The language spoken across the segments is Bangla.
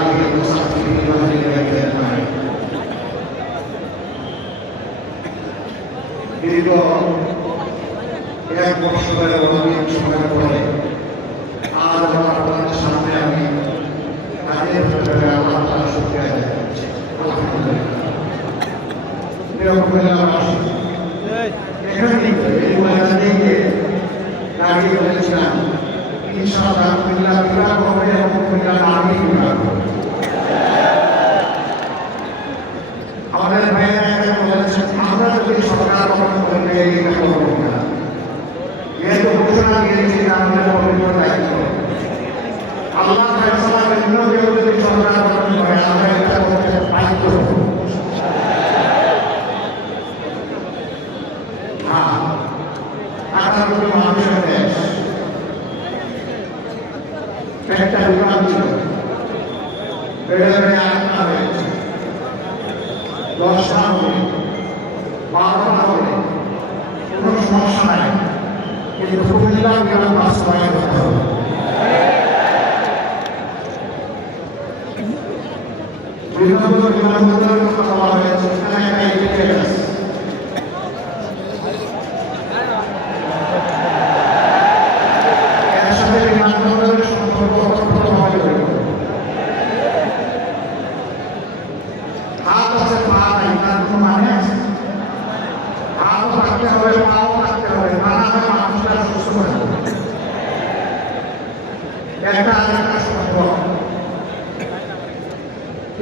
آله وصحبه ومن والاه দীর্ঘ এক বছরের অনেক সময় পরে আজ আমার আপনাদের সামনে আমি হাজির হতে পেরে আল্লাহ তাআলা শুকরিয়া আদায় করছি। আলহামদুলিল্লাহ। এখানে এই ময়দানে গিয়ে দাঁড়িয়ে বলেছিলাম ইনশাআল্লাহ কুমিল্লা বিভাগ হবে এবং কুমিল্লা আর্মি বিভাগ হবে। আমাদের ভাইয়েরা এখানে বলেছেন আমরা যদি সরকার গঠন করলে এটা করবো না, যেহেতু ঘোষণা দিয়েছি আমাদের পবিত্র দায়িত্ব আল্লাহ ফয়সালার জন্য কেউ যদি সরকার গঠন করে আমরা এটা করতে বাধ্য হব। হ্যাঁ, 18 কোটি মানুষের দেশ, একটা বিভাগ ছিল, বেড়ে বেড়ে আটটা হয়েছে, 10টা হবে, 12টা হবে, কোনো সমস্যা নাই, কিন্তু কুমিল্লা বিভাগ বাস্তবায়ন করতে হবে। বিমানবন্দরের কথা বলা হয়েছে, এখানে একটা ইন্ডিকেট আছে। এর সাথে বিমানবন্দরের সম্পর্ক অর্থনৈতিকভাবে জড়িত। হাত আছে, পা নাই, তার কোনো মানে আছে? হাতও থাকতে হবে, পাও থাকতে হবে, না হলে মানুষরা সুস্থ হয়ে যাবে। একটা আরেকটা সম্পর্ক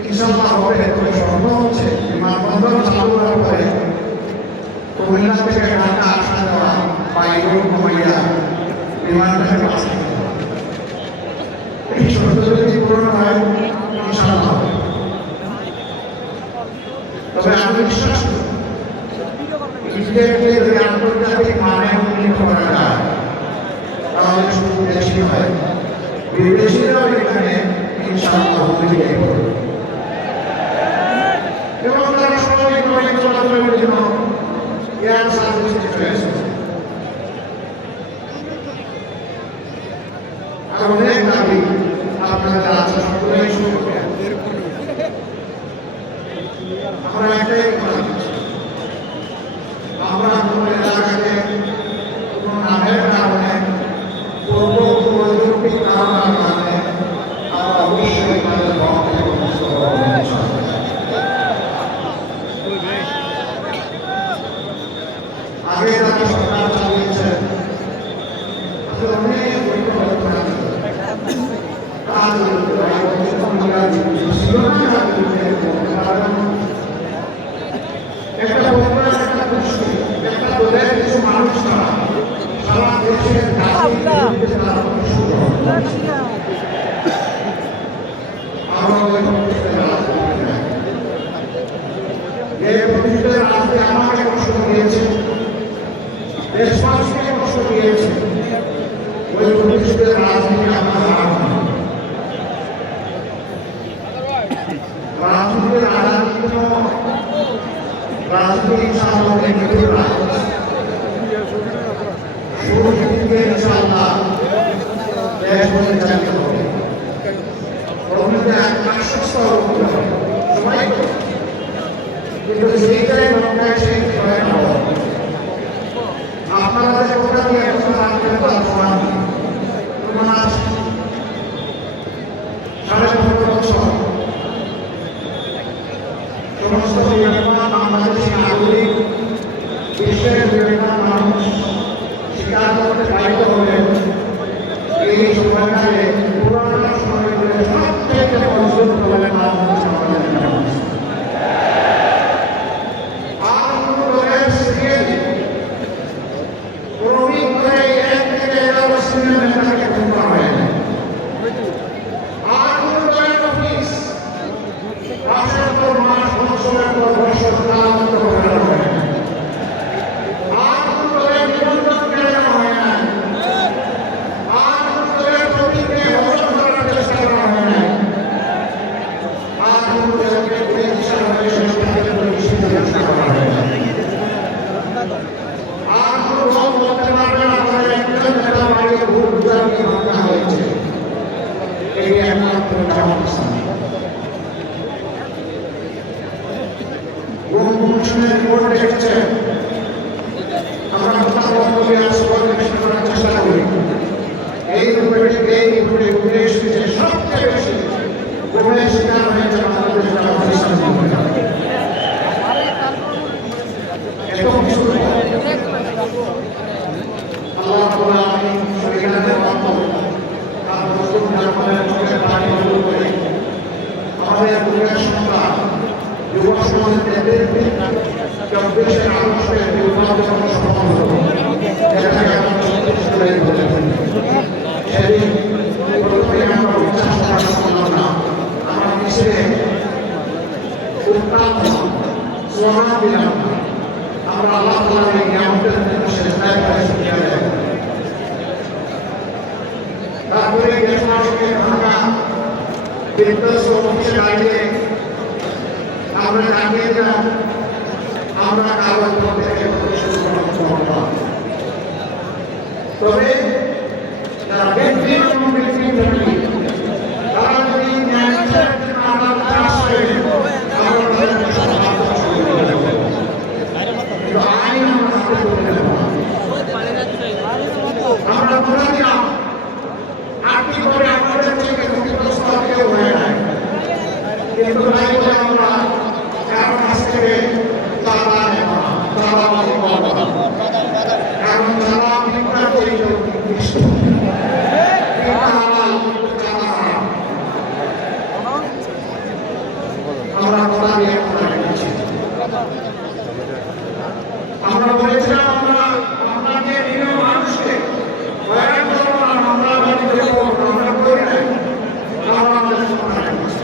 ইনশাআল্লাহ হবে। তবে শর্ত হচ্ছে বিমানবন্দর চালু হওয়ার পরে কুমিল্লা থেকে ঢাকা আসা যাওয়া পাইলট কমাইয়া বিমানটাকে বাঁচতে হবে। এই শর্ত যদি পূরণ হয় ইনশাআল্লাহ হবে। তবে আমি বিশ্বাস করি ইন্ডিয়াকে যদি আন্তর্জাতিক মানে উন্নীত করা যায় তাহলে শুধু দেশই হয়, বিদেশিরাও এখানে ইনশাআল্লাহ ভূমিকা করবে এবং তারা সবাই চলাচলের জন্য এয়ার সার্ভিস চলে এসেছে। আর অনেক দাবি আপনাদের আছে, সকলেই শুনবে। আমরা একটাই কথা দিচ্ছি, আমরা কোনো এলাকাতে কোনো নামের কারণে পূর্ব পরিকল্পিত কারণের কারণে আমরা অবশ্যই তাদের ভক্ত এবং আগে তারা সরকার চালিয়েছে অনেক আমাকে কষ্ট দিয়েছে, দেশবাসীকে কষ্ট দিয়েছে, ওই প্রতিষ্ঠিতের রাজনীতি আমরা হারাবো না। রাজনীতির রাজনীতি রাজনীতি ইনশাআল্লাহ নেগেটিভ রাজনীতি শুরু থেকে ইনশাআল্লাহ দেশ পরিচালিত হবে। প্রথমে আশ্বস্ত হতে হবে সবাই, কিন্তু সেইটাই নয় সেই ভয় না হবে। আপনারা যে কোথা দিয়ে এখন রাখবেন তার প্রমাণ প্রমাণ আছে। 15.5 বছর সমস্ত বিবেকবান বাংলাদেশি নাগরিক, বিশ্বের বিবেকবান মানুষ স্বীকার করতে বাধ্য হলেন এই সময়কালে পুরানো সময়গুলো সবচেয়ে মজবুত হলেন আমাদের সমাজের মানুষ। আর কোনো লোকের সিরিয়ালি ক্রমিক করে 1 থেকে 11 সিনিয়র নেতাকে খুন করা হয়নি। আর কোনো জয়েন্ট অফিস 75 মাস বছরের পর বছর কালান্ত করে হয়নি। আর কোনো জয়েন্ট কমিশনের রিপোর্ট দেখেছেন আমরা কথা বলতে করার চেষ্টা করি এই রিপোর্টে উঠে এসেছে সবচেয়ে বেশি কোভিডের শিকার হয়েছে বাংলাদেশের এত কিছু আল্লাহ আমি শরীরের মাধ্যমে তার নতুন জামানের চোখের পানি বন্ধ করে আমাদের যুগের সন্তান যুব সমাজের নেতৃত্বে চব্বিশের আগস্টের দুর্ভাগ্যজনক সফল হল এটাকে আমরা সত্যি বলেছেন সেদিন প্রথমে আমরা বিশ্বাস করা সম্ভব না আমরা মিছিলে উত্তাপ স্লোগান দিলাম আমরা আল্লাহ তাআলার এই নিয়ামতের জন্য সেজদায় করে শুকরিয়া আদায় করি তারপরে দেশবাসীকে ঢাকা বিধ্বস্ত অফিসে দাঁড়িয়ে আমরা জানিয়ে দিলাম আমরা কাগজপত্র থেকে শুরু করব তবে যারা ব্যক্তি এবং ব্যক্তি ফ্যামিলি তারা যদি ন্যায়বিচারের জন্য আমরা চাষ করেন আমরা তাদের কিন্তু আইন আমরা হাতে তুলে নেব আমরা বলে দিলাম আর্থিক করে আমাদের থেকে ক্ষতিগ্রস্ত কেউ হয়ে যায় কিন্তু তাই বলে আমরা কারো কাছ থেকে চাঁদা নেব না চাঁদা করব না কারণ চাঁদা ভিক্ষা করি নিকৃষ্ট ভিক্ষা হালাল কিন্তু চাঁদা হারাম আমরা কথা দিয়ে কথা রেখেছি আমরা বলেছিলাম আমরা আপনাকে নিরীহ মানুষকে হয়রান করবো না আমরা আমরা করি নাই আমরা আমাদের কথা রেখেছি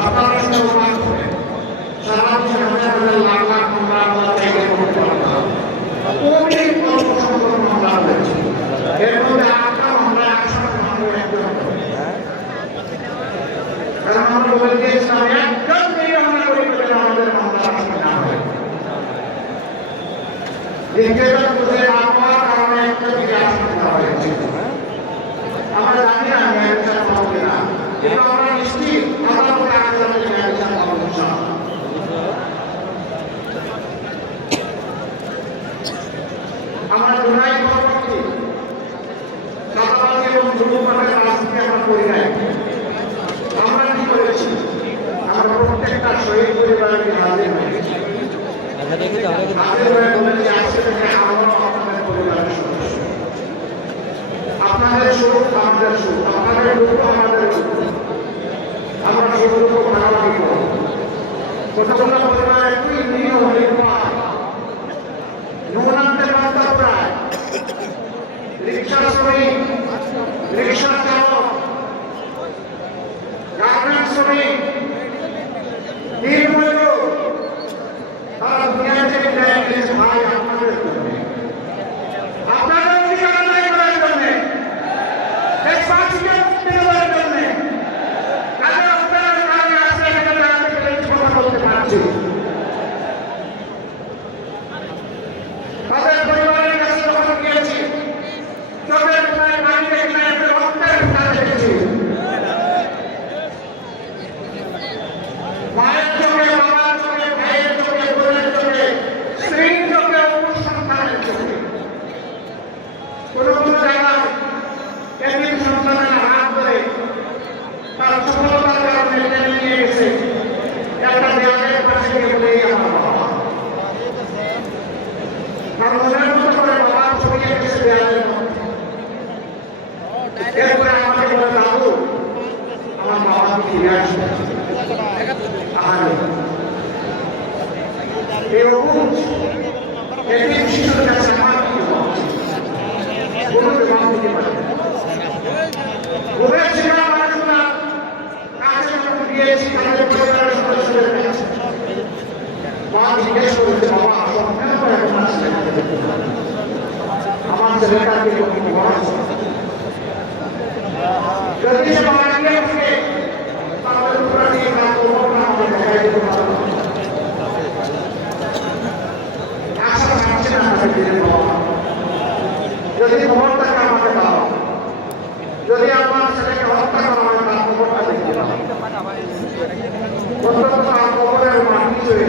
আপনারা সমাজ করে সারা দেশে হাজার হাজার লাখ লাখ মামলা আমরা চাইলে করতে পারতাম অনেক অল্প সংখ্যক মামলা হয়েছে এর মধ্যে 8টা মামলা একসাথে মামলা একজন কারণ আমরা বলে দিয়েছিলাম একদম নিয়ে আমরা করি আমাদের মামলা আসবে না হয় লিখিত বুঝে না পাওয়ার কারণে একটা দিকে আসতে হয়েছে আমরা জানি না ন্যায়বিচার পাবো কিনা কিন্তু আমরা নিশ্চিত আমরা বলে আগামী ন্যায়বিচার পাবো আমরা জুলাই পরবর্তী চাঁদাবাজি এবং ধূমপানের রাজনীতি আমরা করি নাই আমরা কি করেছি আমরা প্রত্যেকটা শহীদ পরিবারকে হাজির হয়েছি হাজির হয়ে বলেছি আজকে থেকে আমরা আপনাদের পরিবারের সদস্য আপনাদের সুখ আমাদের সুখ আপনাদের দুঃখ আমাদের দুঃখ আমরা সুখ দুঃখ ভাগাভাগি করব কতগুলো পরিবার একটু নিরীহ নির্ভর নুনান্তের বার্তা প্রায় রিক্সা শ্রমিক রিক্সা চালক গার্মেন্ট শ্রমিক নির্মূল তারা দুনিয়া থেকে দেয় দিয়েছে ভাই আপনাদের আপনাদের অধিকার আদায় করার জন্য দেশবাসীকে মুক্তি দেওয়ার জন্য তাদের আপনারা কারণে আছে এখানে আমি কথা বলতে পারছি তাদের পরিবারের কাছে যখন গিয়েছি চোখের প্রায় পানি দেখে না একটা রক্তের কাছে দেখেছি মায়ের চোখে বাবার চোখে ভাইয়ের চোখে বোনের চোখে স্ত্রীর চোখে অপুর সন্তানের চোখে কোনো কোনো জায়গায় একদিন সন্তানের হাত ধরে তার সফলতার কারণে টেনে নিয়ে গেছে একটা দেওয়ালের পাশে গিয়ে বলেই আমার বাবা তার মনের মতো করে বাবার ছবি এঁকেছে দেওয়ালের মধ্যে এরপরে আমাকে বলে দাদু আমার বাবাকে ফিরে আসবে এই অবুজ একদিন শিশুর কাছে আমার কি বলতে বাবা দিতে পারে বলেছিলাম মানুষরা কাছে যখন গিয়েছি তাদের পরিবারের সদস্যদের কাছে মা জিজ্ঞেস করতে বাবা কেন এখন আসলে আমার ছেলেটাকে বড় যদি সে মারা গিয়ে থাকে তাহলে তোমরা নিয়ে কাজ করবো না আমাদের দেখাই দিতে পারবো আশা থাকছে না আমাদের দিনে বাবা যদি খবরটাকে আমাকে দাও যদি আমার ছেলেকে হত্যা করা হয় তার খবরটা দেখতে পাবো অন্তত তার খবরের মাটি চলে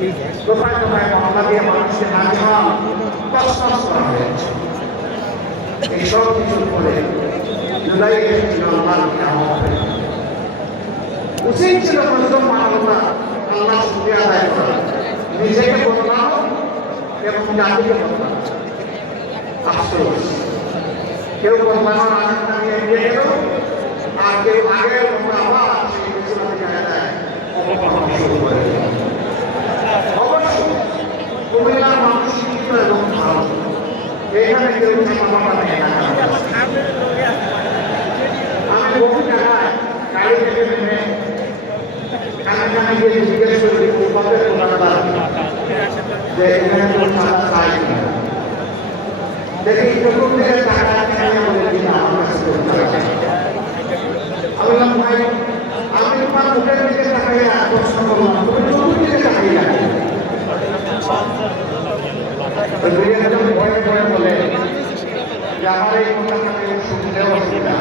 দফায় দফায় মহল্লা দিয়ে মানুষকে নাজেহাল তছনছ করা হয়েছে। এই সব কিছুর পরে জুলাই এসেছিল আল্লাহর কিয়ামত। উচিত ছিল প্রথম মানবতা আল্লাহ শুকরিয়া আদায় করা, নিজেকে বদলানো এবং জাতিকে বদলানো। আফসোস কেউ বদলানোর আশঙ্কা নিয়ে এগিয়ে গেল, আর কেউ আগের মতো আবার সেই বেশিরভাগ জায়গায় অপকর্ম শুরু করে দিল। অবশ্য কুমিল্লার মানুষ শিক্ষিত এবং ভালো, এখানে কেউ চাপাবাবা নেই না। আমি বহু জায়গায় গাড়ি থেকে নেমে কানে কানে গিয়ে জিজ্ঞেস করি কবে কোনটা যে এখানে তো সাদা চাই কিনা, দেখি চতুর দিকে টাকা খেয়ে বলে কিনা আমার কাছে আমি বললাম ভাই আমি তোমার মুখের দিকে তাকাইয়া প্রশ্ন করলাম, তুমি চতুর দিকে তাকাইয়া ভয়ে ভয়ে বলে যে আমার এই কথাটাকে শুনলেও অসুবিধা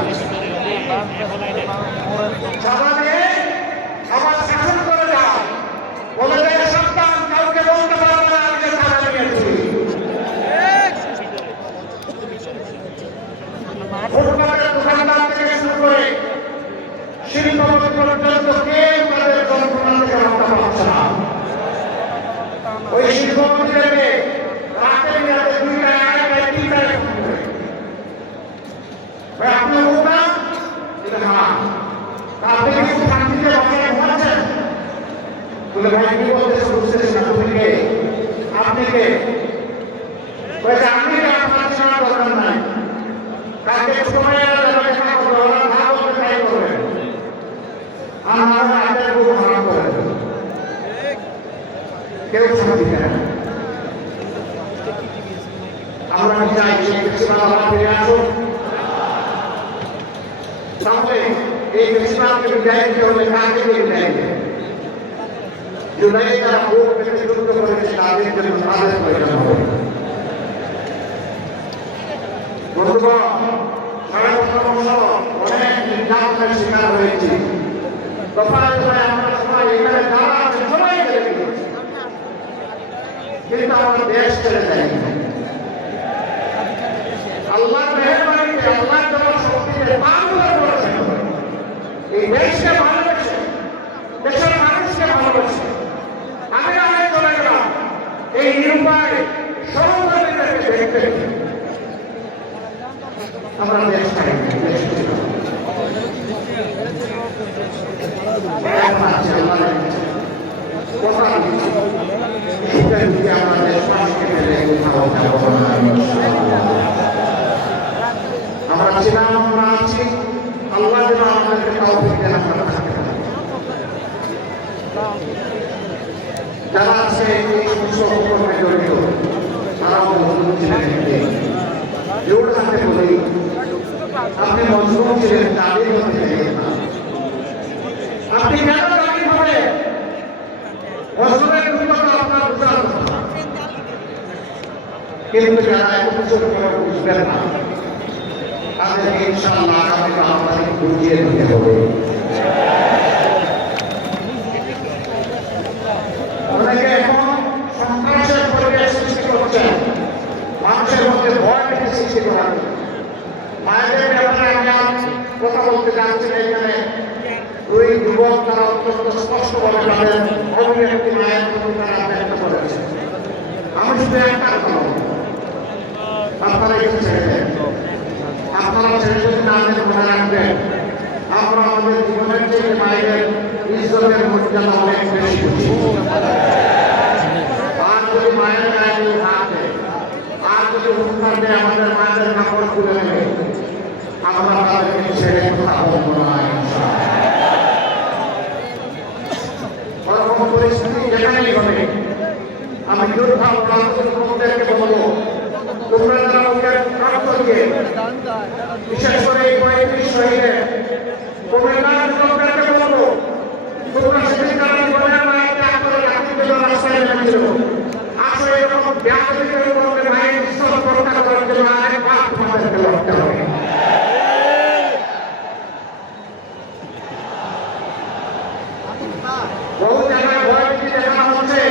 আমার শাসন করে দাও, বলে দেয় সন্তান কাউকে বলতে পারবে না আমি যে সাজা নিয়েছি। ফুটপাতের দোকানদার থেকে শুরু করে শিল্পপতি পর্যন্ত কেউ তাদের যন্ত্রণা থেকে রক্ষা পাচ্ছে না। ওই শিল্পপতিদেরকে রাতে রাতে 2টায় 1টায় 3টায় আপনার উপায় আপনি কি শান্তিতে বাসায় ঘুমাচ্ছেন? বলে ভাই কি বলতেছে বুঝতেছি না, তুমি কে? আপনি কে? বলছে আমি আপনার শোনার দরকার নাই, কালকে সময় দেখা করবে, ওরা না বলতে তাই করবে, আমার আপনার খুব খারাপ করে কেউ শান্তি দেয় না। আমরা চাই ফিরে আসুন, তাহলে এই বেশিরভাগকে বিদায় দিতে হলে কাকে বিদায় দিতে? জুলাই যারা ভোট পেতে যুদ্ধ করেছে তাদের জন্য তাদের প্রয়োজন হবে। বন্ধুগণ, সারা বছর অনেক নির্যাতনের শিকার হয়েছি। দফায় দফায় আমরা সবাই এখানে যারা আছে সবাই ছেড়ে দিয়েছি, কিন্তু আমরা দেশ ছেড়ে যাইনি। আল্লাহর মেহেরবানিতে আল্লাহ যখন শক্তিতে পাগুলো করেছেন, এই দেশকে ভালোবেসে দেশের মানুষকে ভালোবেসে আমি আগে চলে গেলাম এই নিরুপায় সহযোগিতাকে দেখতে। আমরা দেশ চাই দেশ কথা দিচ্ছি যদি আমরা দেশবাসীকে ফেলে কোথাও যাব না। আমরা ছিলাম, আমরা আছি, আল্লাহ যেন আমাদেরকে তাওফিক দেন আমরা থাকতে পারি। যারা আছে এই সমস্ত উপকরণে জড়িত তারাও মজলুম ছিলেন। জোর হাতে বলি আপনি মজলুম ছিলেন, দাবি হতে চাইলেন না। আপনি কেন দাবি হবে? মজলুমের দুর্বলতা আপনার বুঝার, কিন্তু যারা এত কিছু বুঝবেন না তাদেরকে ইনশাআল্লাহ আগামীতে আমাদের বুঝিয়ে দিতে হবে। অনেকে এখন সন্ত্রাসের পরিবেশ সৃষ্টি করছেন, মানুষের মধ্যে ভয় ভীতি সৃষ্টি করার। মায়েদের ব্যাপারে আমি কথা বলতে যাচ্ছি না। এখানে দুই যুবক তারা অত্যন্ত স্পষ্টভাবে তাদের অভিব্যক্তি মায়ের প্রতি তারা ব্যক্ত করেছে। আমি শুধু একটা কথা বলব, আপনারা একটু ছেড়ে দেন। আপনারা ছেড়ে যদি না দেন মনে রাখবেন আমরা আমাদের জীবনের চেয়ে মায়ের ইজ্জতের মর্যাদা অনেক বেশি বুঝি। আর যদি মায়ের গায়ে কেউ হাত দেয়, আর যদি হুঙ্কার দেয় আমাদের মায়ের কাপড় তুলে নেবে, আমরা তাদেরকে ছেড়ে কথা বলবো না। ওরকম পরিস্থিতি যেখানেই হবে আমি যোদ্ধা লোকদেরকে বলবো, তোমরা যারা ওকে রক্ত দিয়ে বিশেষ করে এই 35 শহীদের কুমিল্লার যুবকদেরকে বলবো, তোমরা সেদিন তারা জীবনের মায়ের করে রাখতে জন্য রাস্তায় নেমেছিল। আসলে এরকম ব্যাপকের মধ্যে মায়ের ঈশ্বর রক্ষা করার জন্য আরেক বার তোমাদেরকে লড়তে হবে। বহু জায়গায় ভয় ভীতি দেখানো হচ্ছে,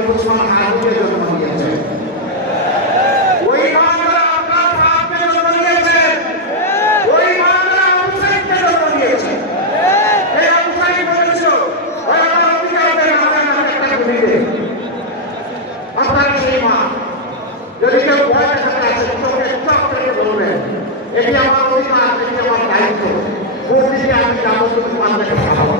শরীফ ওসমান হাদিকে জন্ম দিয়েছেন। ওই বাংলা আপনার বাপকে জন্ম দিয়েছেন। ওই বাংলা হুসাইনকে জন্ম দিয়েছেন। এই হুসাইন বলেছিল ওই আমার অধিকারদের মাথায় মাথায় একটা গুলি দে। আপনারা সেই মা যদি কেউ ভয় দেখাতে আসে চোখে চোখ থেকে বলবেন এটি আমার অধিকার, এটি আমার দায়িত্ব, ভোট দিতে আমি যাবো কিন্তু পাঁচটাকে খাবো।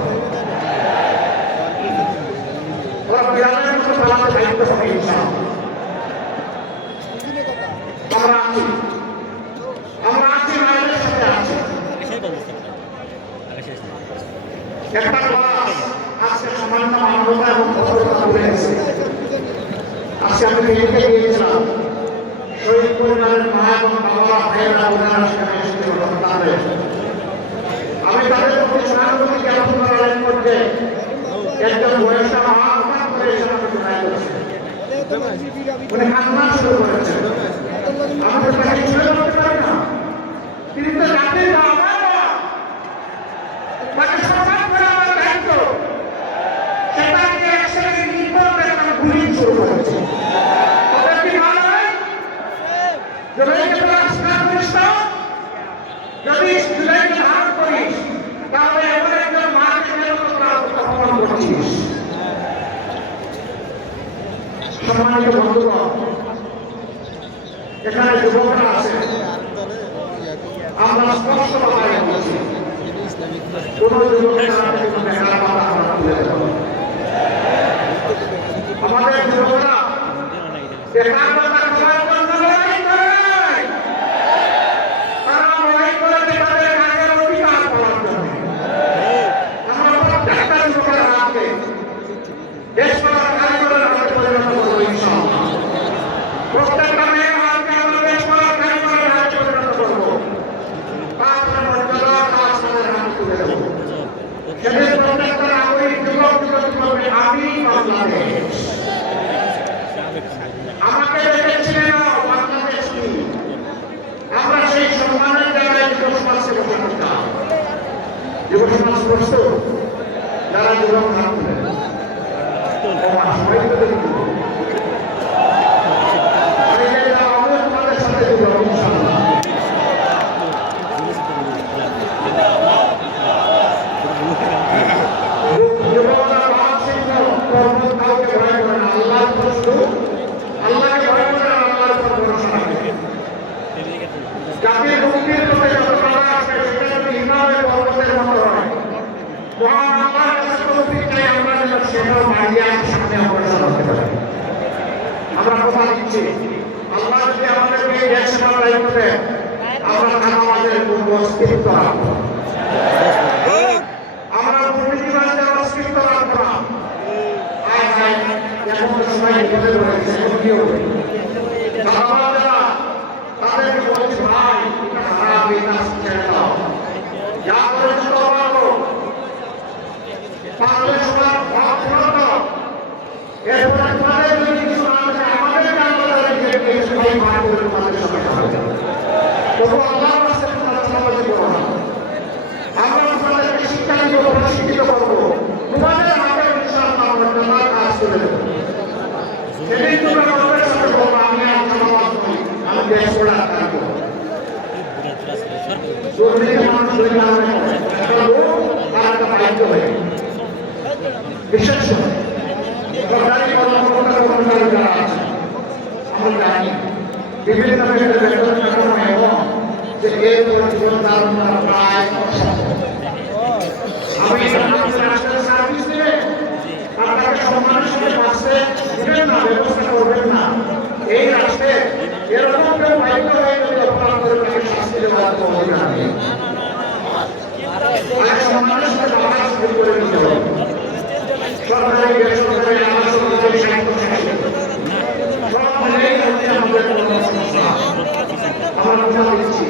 ওরা বিড়ালের মতো চালাতে দায়িত্ব হবে ইনশাআল্লাহ। আমরা আছি মায়ের সাথে আছি। একটা ক্লাস আজকে সামান্য মানবতা এবং ভদ্রতা বলে গেছে। আজকে আমি মেয়েকে গিয়েছিলাম, শহীদ পরিবারের মা এবং বাবা ভাইয়েরা ওনারা সেখানে এসেছিল রক্তদান হয়েছে। আমি তাদের প্রতি সহানুভূতি জ্ঞাপন করার মধ্যে একজন বয়স্ক মা হঠাৎ করে এসে আমাকে জড়াই করেছে। উনি কান্না শুরু করেছেন। আমি তো তাকে ছুঁয়ে ধরতে পারি না, তিনি তো জাতির বাবা, তাকে সম্মান করা আমার দায়িত্ব। সেটাকে একসাথে নির্ভর আমি গুলি শুরু করেছি। যদি জুলাইকে ভাগ করিস তাহলে এমন একজন মাকে অপমান করছিস। সম্মানিত বন্ধুগণ, এখানে যুবকরা আছে, আমরা স্পষ্ট ভাবে বলছি কোন যুবকের সাথে কোনো মেঘার পাতা আমরা তুলে দেব। আমাদের যুবকরা বেকার পাতা খাওয়ার জন্য লড়াই করে নাই, তারা লড়াই করেছে তাদের কাজের অধিকার পাওয়ার জন্য। আমরা প্রত্যেকটা যুবকের হাতকে দেশ করার কারিগরের হাতে পরিণত করবো ইনশাআল্লাহ। প্রত্যেকটা মেয়ের হাতকে আমরা দেশ করার কারিগরের হাতে পরিণত করবো। তার মর্যাদা তার সাথে হাত তুলে দেবো। সেদিন প্রত্যেকটা নাগরিক যুবক যুবতী বলবে আমি বাংলাদেশ। আমাকে দেখেছিলেন বাংলাদেশ কি? আমরা সেই সম্মানের জায়গায় যুব সমাজকে বসাতে চাই। যুব সমাজ প্রস্তুত? যারা যুবক হাত তুলে সবাই তো দেখব। আমি তোমাদের সাথে যুবক ইনশাআল্লাহ। যুবকরা মহাশিল্প কর্ম কাউকে ভয় করে না, আল্লাহর প্রস্তুত, আল্লাহকে ভয় করে না, আল্লাহর উপর ভরসা রাখে। জাতির মুক্তির পথে যত বাধা আসবে সেটা যদি হিমালয় পর্বতের মতো হয়, মহান আল্লাহর কাছে তৌফিক চাই আমরা যেন সেটাও মারিয়ে সামনে অগ্রসর হতে পারি। আমরা কথা দিচ্ছি আল্লাহ যদি আমাদেরকে এই দেশ সেবার দায়িত্ব দেন, আমরা আমাদের কোনো অস্তিত্ব রাখবো, আমরা দুর্নীতিবাজদের অস্তিত্ব রাখবো না। এখন তো সবাই বিপদে রয়েছে, তাদেরকে বলছি ভাই এটা খারাপ, এই কাজ ছেড়ে দাও, যা করেছে তো পারবো, পারলে সবার ভাব ফেরত দাও। এরপরে তোমাদের যদি কিছু না আছে আমাদের সবাই ভাগ করে তোমাদের সবাই হবে। তবু আল্লাহর কাছে তোমরা সমাজে করো না। আমরা তোমাদেরকে শিক্ষা দিব, প্রশিক্ষিত করবো, তোমাদের হাতে ইনশাআল্লাহ আমরা তোমার কাজ করে দেবো। সেদিন তোমরা আমাদের সাথে বলবো আমি আর সমাজ করি, আমি দেশ করা থাকবো। দুর্নীতি মানুষ হয়ে যাবে একটা লোক আর একটা দায়িত্ব হয়ে বিশেষ সরকারি কর্মকর্তা যারা আছে আমরা জানি বিভিন্ন ক্ষেত্রে বেতন কাঠামো এবং যে এর জীবন ধারণ করা প্রায় আমি রাষ্ট্রের সার্ভিস দিলে আপনাকে সম্মানের সাথে বাঁচতে দিবেন না, ব্যবস্থা করবেন না। এই রাষ্ট্রে এরকম কেউ বাধ্য হয়ে যদি অপরাধ করে তাকে শাস্তি দেওয়ার কোনো অধিকার নেই। সম্মানের সাথে বাঁচা শুরু করে দিতে হবে। সরকারি বেসরকারি আমার সরকারি স্বায়ত্তশাসিত সব মিলেই হচ্ছে আমাদের কোনো সমস্যা। আমরা কথা দিচ্ছি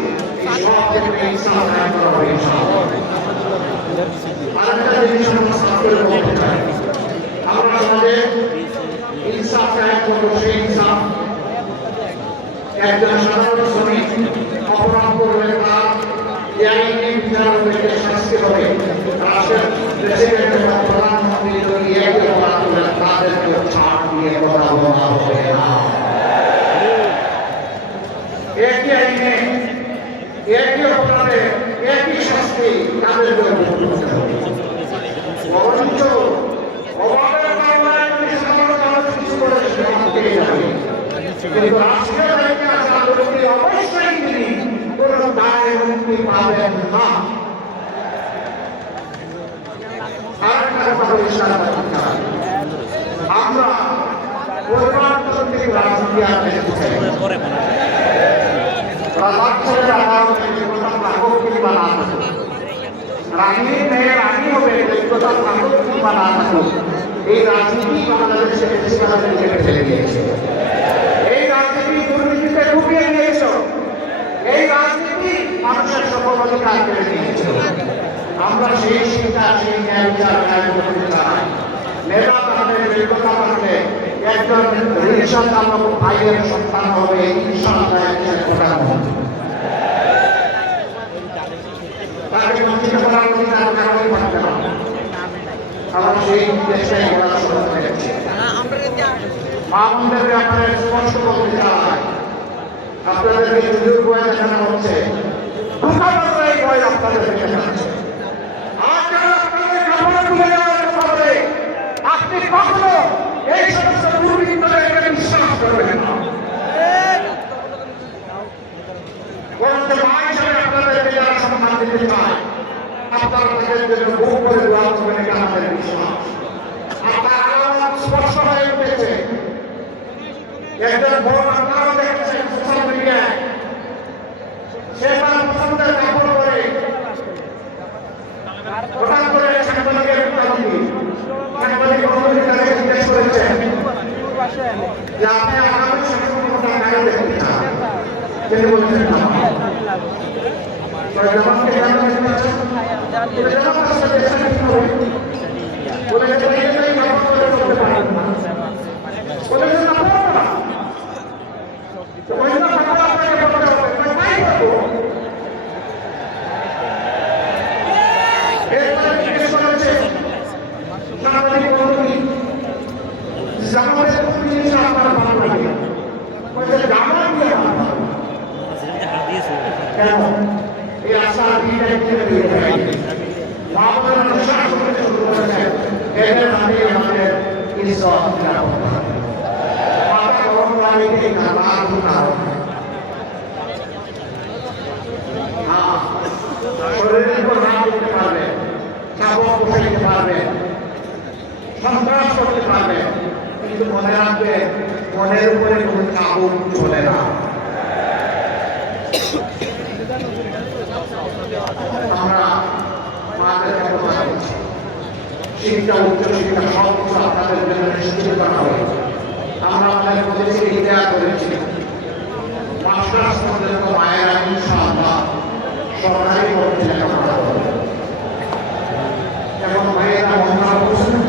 এই সব ক্ষেত্রে ইনসাফ কায়েম করা হবে ইনশাআল্লাহ। আরেকটা জিনিস আমরা ছাত্রদের বলতে চাই, আমরা সমাজে ইনসাফ কায়েম করবো। সেই ইনসাফ একজন সাধারণ শ্রমিক অপরাধ করলে তার আইনি বিচার শাস্তি হবে। রাষ্ট্রের প্রেসিডেন্ট এবং প্রধানমন্ত্রী যদি একই অপরাধ করেন তাদেরকে ছাড় দিয়ে কিন্তু রাষ্ট্রীয় দায়িত্বে আসা লোকটি অবশ্যই তিনি কোন দায় মুক্তি পাবেন না। আরেকটা কথা পরিষ্কার করতে চাই, আমরা পরিবারতান্ত্রিক রাজনীতি আর দেখতে চাই রানী মেয়ে রানী হবে ব্যক্তিগত থাকুক কিংবা না থাকুক, এই রাজনীতি বাংলাদেশে বেশিরভাগের দিকে ফেলে দিয়েছে। এই রাজনীতি দুর্নীতিতে ডুবিয়ে দিয়েছ, এই রাজনীতি মানুষের সকল অধিকার কেড়ে নিয়েছে। আমরা সেই শিক্ষা সেই ন্যায় বিচার করতে চাই। নেতা তাদের যোগ্যতা থাকলে একজন রিকশা চালক ভাইয়ের সন্তান হবে ইনশাআল্লাহ একজন প্রধানমন্ত্রী। তাকে মন্ত্রিত করার অধিকার কারণে পারবে না। আমরা সেই দেশে পড়াশোনা করেছি। আমাদের ব্যাপারে স্পষ্ট করতে চাই, আপনাদেরকে সুযোগ বয়ে দেখানো হচ্ছে, এই বই আপনাদেরকে দেখাচ্ছে। আপনি কখনো এই সমস্ত দুর্বৃত্তদের বিশ্বাস করবেন না। আপনাদেরকে যারা সম্মান দিতে চায়, আপনারা তাদের জন্য বহু করে দোয়া করবেন, এটা আমাদের বিশ্বাস। আপনার আলামত স্পষ্ট হয়ে উঠেছে। একজন বড় আপনারাও দেখেছেন সোশ্যাল মিডিয়ায়, সে তার পছন্দের কাপড় করে হঠাৎ করে সাংবাদিকের সাংবাদিক কর্মচারীকে জিজ্ঞেস করেছেন যে আপনি আগামী সংসদ কেন দেখতে চান? তিনি বলছেন জামাতকে কেন দেখতে চান? জামাত আসলে দেশটা কি হবে? বলেছে এই জামাত করে করতে পারেন না, বলেছেন না পারবো না, অন্য কথা আপনাকে করতে হবে, তাই করবো। এরপরে জিজ্ঞেস করেছে সাংবাদিক কর্মী, জামাতের কোন জিনিস আপনার ভালো লাগে? বলছে জামাত দিয়ে আমার ভালো লাগে। কেন? এই আশা দিনটাই কিনে দিয়ে যায়। আমাদের বিশ্বাস করতে শুরু করেছে, এদের নামে আমাদের ইজ্জত নিরাপত্তা। মাথা গরম লাগলে নামাজ উঠাও। শরীরের উপর না দিতে পারবে, চাপক বসে দিতে পারবে, সন্ত্রাস করতে পারবে, কিন্তু মনে রাখবে মনের উপরে কোনো চাবুক চলে না। আমরা মাদেরকে কথা বলছি, শিক্ষা উচ্চ শিক্ষা সব কিছু আপনাদের জন্য নিশ্চিত করা হবে। আমরা আমাদের প্রদেশে ইতিহাস করেছি, মাস্টার্স পর্যন্ত মায়েরা ইনশাআল্লাহ সরকারি পক্ষে লেখাপড়া করবে। এখন ভাইয়েরা মন্ত্রণা করছেন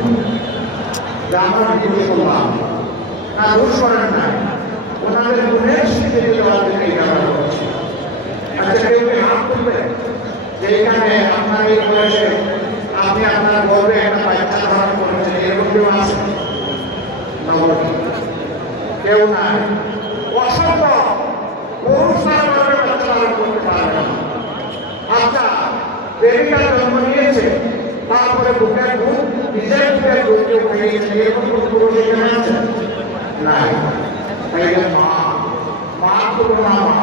যে আমরা বিক্রি করলাম না, দোষ করেন না, ওনাদের গুণের স্বীকৃতি দেওয়ার জন্য এই ব্যবহার করছি। আচ্ছা, কেউ হাত তুলবে যে এখানে আপনার এই বয়সে আপনি আপনার গর্বে একটা বাচ্চা ধারণ করেছেন, এরকম কেউ আছে? কেউ নাই। অসম্ভব, পুরুষরা বাচ্চা ধারণ করতে পারবে না। আচ্ছা, বেবিটা জন্ম নিয়েছে, তারপরে বুকের দুধ নিজের বুকের দুধ কেউ খাইয়েছে, এরকম কোন পুরুষ এখানে আছে? নাই। মা তুলনা মা,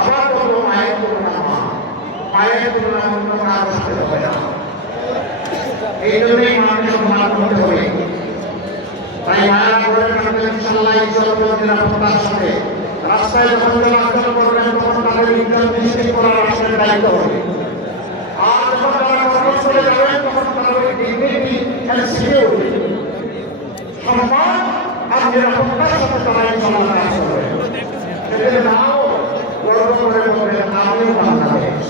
আবার বলবো মায়ের তুলনা মা, মায়ের তুলনা অন্য কারোর সাথে হবে না। এই জন্যই মাকে সম্মান করতে হবে। তাই মায়েরা বলেন ইনশাআল্লাহ ইজ্জত নিরাপত্তার সাথে রাস্তায় যখন চলাচল করবেন তখন তাদের ইজ্জত নিশ্চিত করার রাষ্ট্রের দায়িত্ব হবে। আর যখন তারা কর্মস্থলে যাবেন তখন তাদের ডিগনিটি এন্ড সিকিউরিটি, সম্মান আর নিরাপত্তার সাথে তারা ইনশাআল্লাহ কাজ করবে। সেদিন নাও গর্ব করে বলবেন আমিও বাংলাদেশ।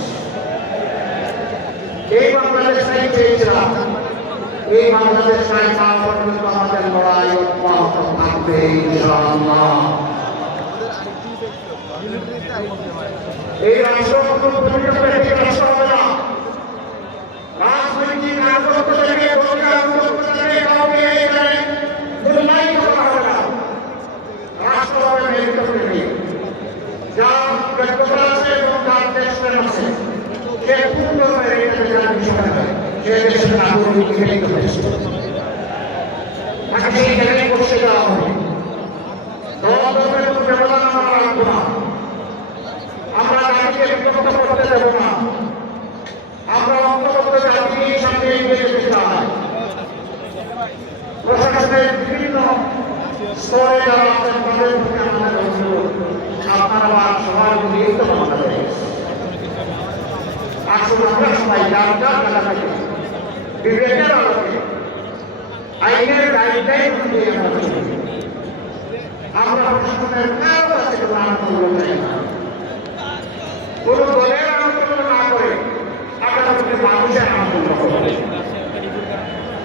এই বাংলাদেশটাই চেয়েছিলাম, এই বাংলাদেশটাই পাওয়া পর্যন্ত আমাদের লড়াই অব্যাহত থাকবে ইনশাআল্লাহ। এই রাষ্ট্র কোনো পরিকল্পিত রাষ্ট্র হবে না। রাজনৈতিক আন্দোলন থেকে কাউকে এখানে মূল্যায়িত করা হবে না। রাষ্ট্র হবে মেরিটোরিয়াস, যার যোগ্যতা আছে এবং যার দেশের আছে, সে পূর্ণভাবে এটার বিষয় নয়, সে দেশের নাগরিক নিবেদিত হয়েছে, তাকে সেই জায়গায় বসে দেওয়া হবে। স্তরে যারা আছেন তাদের প্রতি আমাদের অনুরোধ, আপনারা সবার মিলিত বাংলাদেশ। আসুন আমরা সবাই যার যার এলাকায় বিবেকের আলোকে আইনের গাইডলাইন অনুযায়ী আমরা চলি। আমরা প্রশাসনের কারো কাছে কোনো আন্দোলন চাই না, কোনো দলের আন্দোলন না করে আগামী মানুষের আন্দোলন করবে।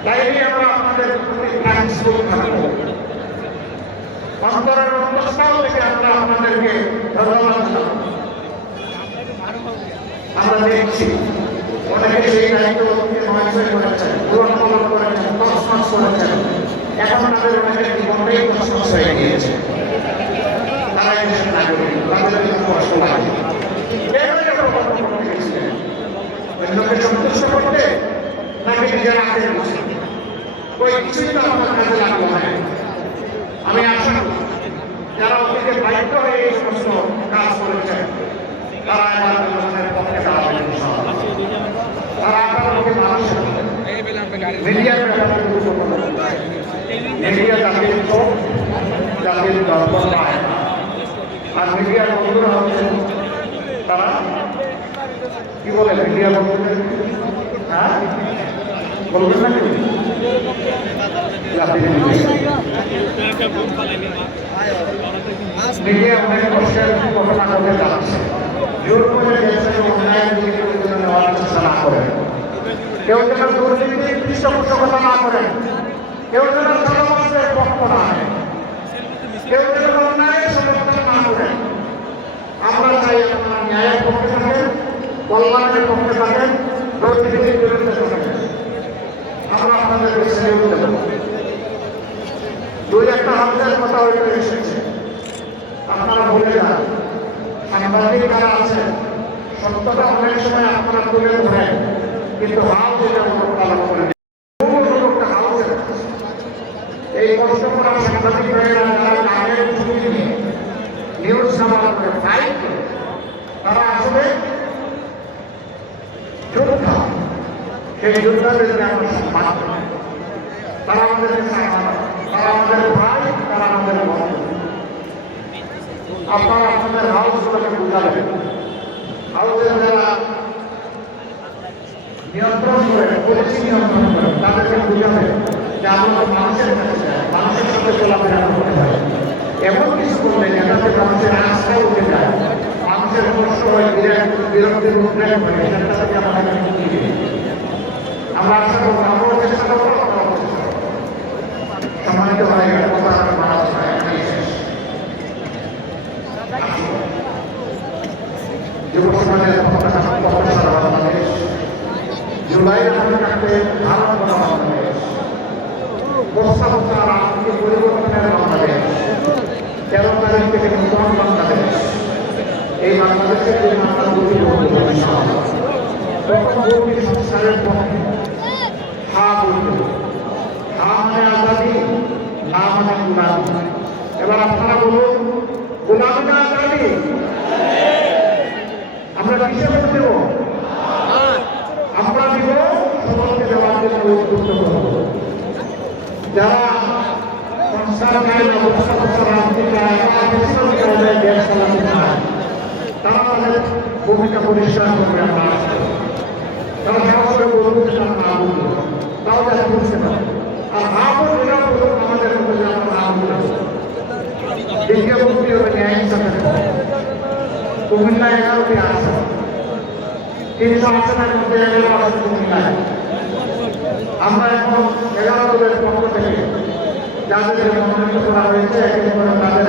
তাই নিয়ে আমরা আপনাদের প্রতি প্রাণস্বরূপ থাকবো। অন্তরের অন্তঃস্থল থেকে আমরা আপনাদেরকে ধন্যবাদ জানাবো। আমরা দেখছি অনেকে সেই দায়িত্বকে নয় করেছেন, পূরণ করেছেন, তছনছ করেছেন। এখন তাদের অনেকের জীবনটাই তছনছ হয়ে গিয়েছে। তারা দেশের নাগরিক, তাদের জন্য কষ্ট লাগে। অন্যকে সন্তুষ্ট করতে নাকি নিজের হাতে বসে ওই কিছুই তো আমার কাজে লাগলো না। আমি আশা করি যারা অতীতে বাধ্য হয়ে এই সমস্ত কাজ করেছেন তারা এবার জনগণের পক্ষে দাঁড়াবেন। তারা আপনার পক্ষে মানুষ মিডিয়ার ব্যাপারে মিডিয়া জাতির চোখ, জাতির দর্পণ পায়। আর মিডিয়ার বন্ধুরা হচ্ছেন তারা কি বলে মিডিয়া বন্ধুদের, হ্যাঁ বলবেন না কি মিডিয়া অনেক কষ্টের ঘটনা ঘটে যাচ্ছে। জোর করে দেশের অন্যায় নেওয়ার চেষ্টা না করেন, কেউ যেন দুর্নীতির পৃষ্ঠপোষকতা না করেন, কেউ যেন জনগণের পক্ষ না হয়, কেউ যেন অন্যায়ের সমর্থন না করেন। আমরা চাই আপনারা ন্যায়ের পক্ষে থাকেন, কল্যাণের পক্ষে থাকেন, দুর্নীতির বিরুদ্ধে থাকেন। আমরা আপনাদের সেলিউট দেব। দুই একটা হামলার কথা হয়তো এসেছে, আপনারা বলে যান। সাংবাদিক যারা আছেন সত্যটা অনেক সময় আপনারা তুলে ধরেন, কিন্তু হাও যেটা পালন করে এই কষ্ট করা সাংবাদিক ভাইয়েরা যারা কাজের ঝুঁকি নিয়ে নিউজ সামাল করে ফাইট করে, তারা আসলে যোদ্ধা। সেই যোদ্ধাদের আমরা সম্মান করি। তারা আমাদের তারা আমাদের ভাই, তারা আমাদের বন্ধু। আপনারা আপনাদের হাউসগুলোকে বুঝাবেন, হাউসের যারা নিয়ন্ত্রণ করেন, পলিসি নিয়ন্ত্রণ করেন, তাদেরকে বুঝাবেন যে আমরা মানুষের কাছে যাই, মানুষের সাথে চলাফেরা করতে পারি। এমন কিছু করলে যাতে মানুষের আস্থা উঠে যায়, মানুষের কষ্ট হয়, বিরক্তির উদ্রেক হয়, সেটা থেকে আমাদের মুক্তি দিই। আমরা আশা করবো, আমরাও চেষ্টা করবো, আপনারাও চেষ্টা করবো। সম্মানিত হয়ে গেলে কথা আমরা মারা যায় যুব সমাজের প্রফেসর বাংলাদেশ, জুলাই রাখতে ভারত করা বাংলাদেশ, বস্তা বস্তা রাজনীতি পরিবর্তনের বাংলাদেশ, 13 তারিখ থেকে নতুন বাংলাদেশ। এই বাংলাদেশের যে মাত্রা দুটি প্রথম ভূমি সংস্কারের পক্ষে হা বলতে, হা মানে আজাদি, না মানে গুলামি। এবার আপনারা বলুন, গুলামি না আজাদি? আমরা কিসে ভোট দেব? আমরা দিব সকলকে দেওয়ার জন্য উদ্বুদ্ধ করব। যারা সংস্কার চায় না, রাজনীতি চায়, দেশ চালাতে চায়, তারা তাদের ভূমিকা পরিষ্কার করবে। আমরা তারা সাহস করে বলুন যে তারা না বলবো, তাও যারা বুঝতে পারে। আর না বলবে না বলুন আমাদের মধ্যে যে আমরা না বলবো। বিজ্ঞাপনটি হবে ন্যায় হিসাবে কুমিল্লা 11টি আসন, 300 আসনের মধ্যে 11 আসন কুমিল্লায়। আমরা এখন 11 দলের পক্ষ থেকে যাদের মনোনীত করা হয়েছে, তাদের